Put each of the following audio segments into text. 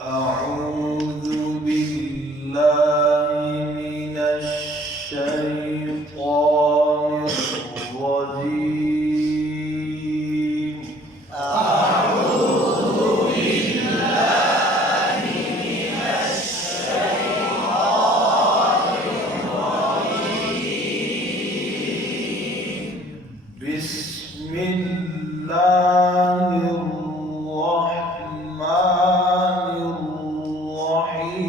أعوذ بالله من الشيطان الرجيم. بسم الله الرحمن الرحيم.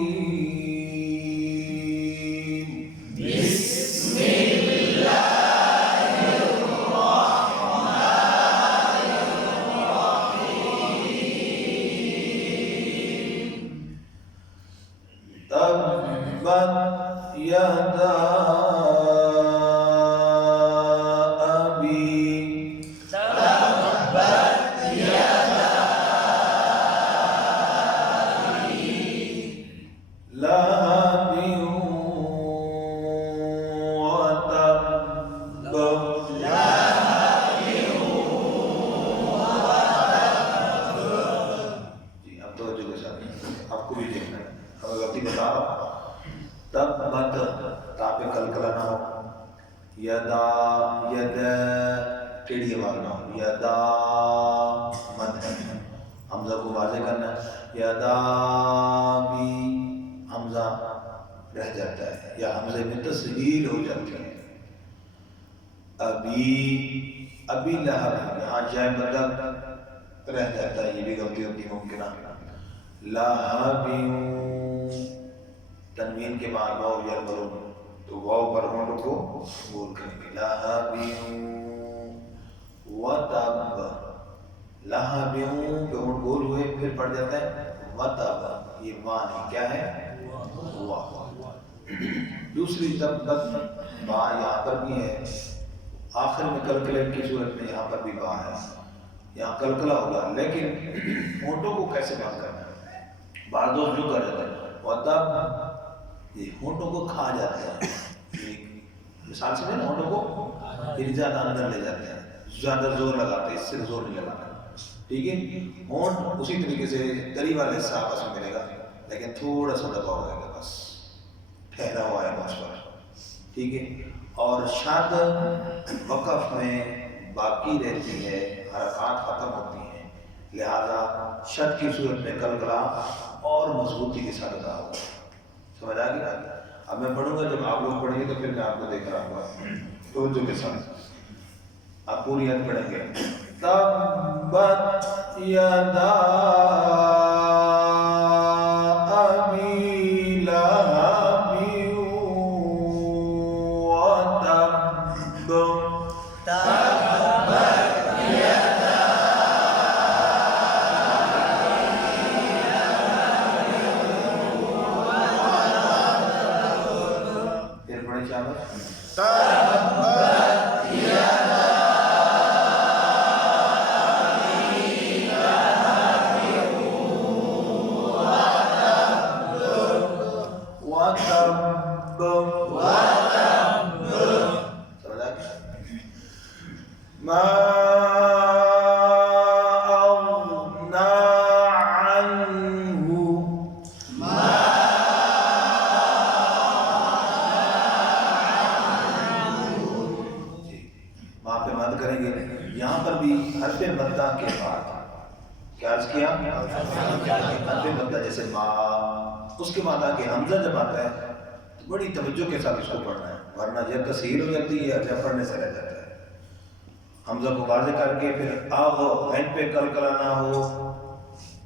تبت يدا أبي لهب وتب. जी अब तो के साथ आपको भी देखना है। अब गलती बता रहा हूं। तब मत तापे कलकला ना हो। यदा यद टेढ़ी आवाज ना हो। यदा मत हमजा को वाज़े करना है। यदा भी हमजा रह जाता है या हमजे में तस्हील हो जाती है। अभी अभी लहब यहाँ जाए मतलब रह जाता है, ये भी गलती होती है मुमकिन। लहब तनवीन के बाद वाव या करो तो वाव पर होंठ को गोल करेंगे। लहब व तब लहब पे होंठ गोल हुए फिर पड़ जाता है व तब। ये वाह नहीं क्या है वाह। दूसरी तब बा यहाँ पर भी है, आखिर में कलकले की सूरत में यहाँ पर भी बा है। यहाँ कलकला होगा लेकिन होंठों को कैसे बंद करना है? बार दोस्त जो कर रहे थे वह तब ये होंठों को खा जाते हैं। मिसाल से ना होंठों को फिर ज्यादा अंदर ले जाते हैं, ज्यादा जोर लगाते हैं, इससे जोर नहीं लगाते। ठीक है, होंठ उसी तरीके से तरी वाले हिस्सा आपस में मिलेगा लेकिन थोड़ा सा दबा होगा, बस ठहरा हुआ है बस पर। ठीक है, और शाद वक़फ़ में बाकी रहती है, हरकत खत्म होती हैं, लिहाजा शद की सूरत में कलकला और मजबूती के साथ अदा होगा। समझ आ गया? अब मैं पढ़ूंगा, जब आप लोग पढ़ेंगे तो फिर मैं आपको देख रहा हूँ तवज्जो के साथ। आप पूरी याद पढ़ेंगे। तब्बत यदा अबी लहब व तब। फिर पढ़े शाबाश। ما أغنى عنه वहाँ पे मद करेंगे। यहाँ पर भी हरफे मद्दा के बाद क्या अर्ज किया? हरफे मद्दा जैसे माँ, उसके बाद आके हमजा जब आता है तो बड़ी तवज्जो के साथ इसको पढ़ना है, वरना जब तस्हील हो जाती है या पढ़ने से रह जाता है। हमजा को वाज़े करके फिर आव गैन पे कलकला ना हो,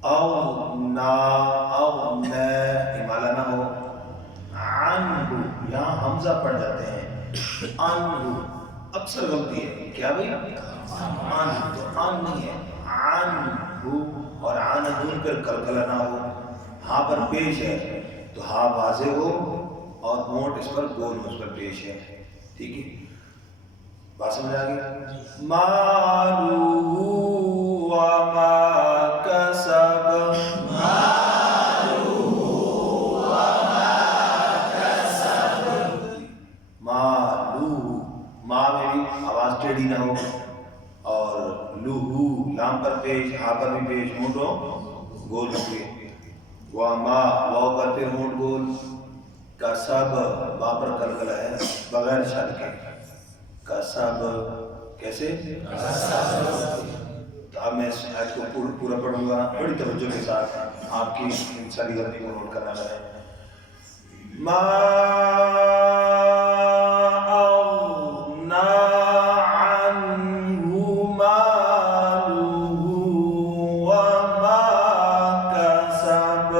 आव ना आव न हिमाला ना हो। अनहु यहाँ हमजा पड़ जाते हैं, अनहु अक्सर गलती है। क्या भाई? अन तो अन नहीं है, अनहु। और अनहुन पर कलकला ना हो, हाँ पर पेश है तो हाँ वाज़े हो और होंठ इस पर गोल उस पर पेश है। ठीक है, बात समझ आ गई? मालूहु व मा कसब। मालूहु माँ में भी आवाज टेढ़ी ना हो, और लूहू लाम पर पेश, हा पर भी पेश, होंठों गोल होंगे। वमा वाव पर फिर होंठ गोल, कसब बा पर कलकला है बगैर शद के, कसब कैसे? तो अब मैं इस आयत को पूरा पढ़ूंगा बड़ी तवज्जो के साथ, आपकी सारी गलती को नोट करना है। मा अग़ना अन्हु मालुहु वमा कसब,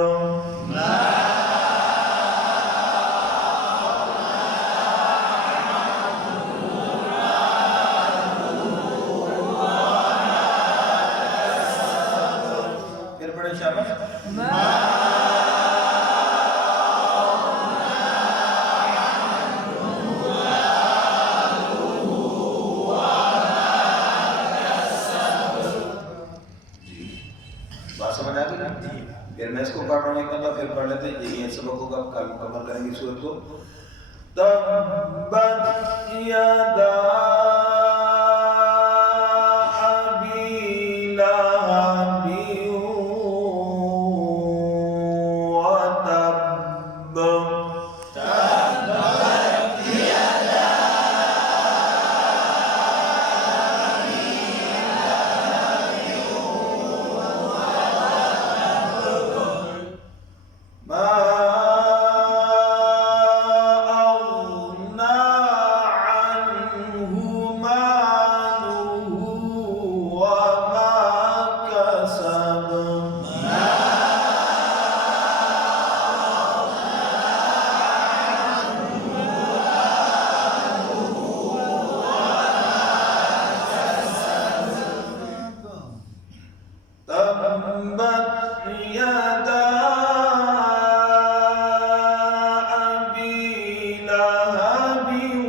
फिर पढ़े शाबाश। बात समझ आ गई ना? फिर मैं इसको पढ़ रहा हूँ एक मतलब, फिर पढ़ लेते हैं, यही सबक होगा, कल मुकम्मल करेंगे सूरत को। तब्बत यदा अबी लहबिन व तब्ब, मा अग़ना अन्हु मालुहु वमा कसब, तब्बत यदा अबी लहबिन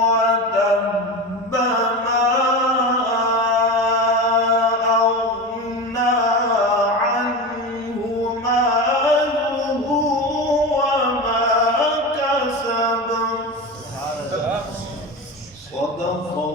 व तब्ब, मा अग़ना अन्हु मालुहु वमा कसब। सदक़ल्लाहु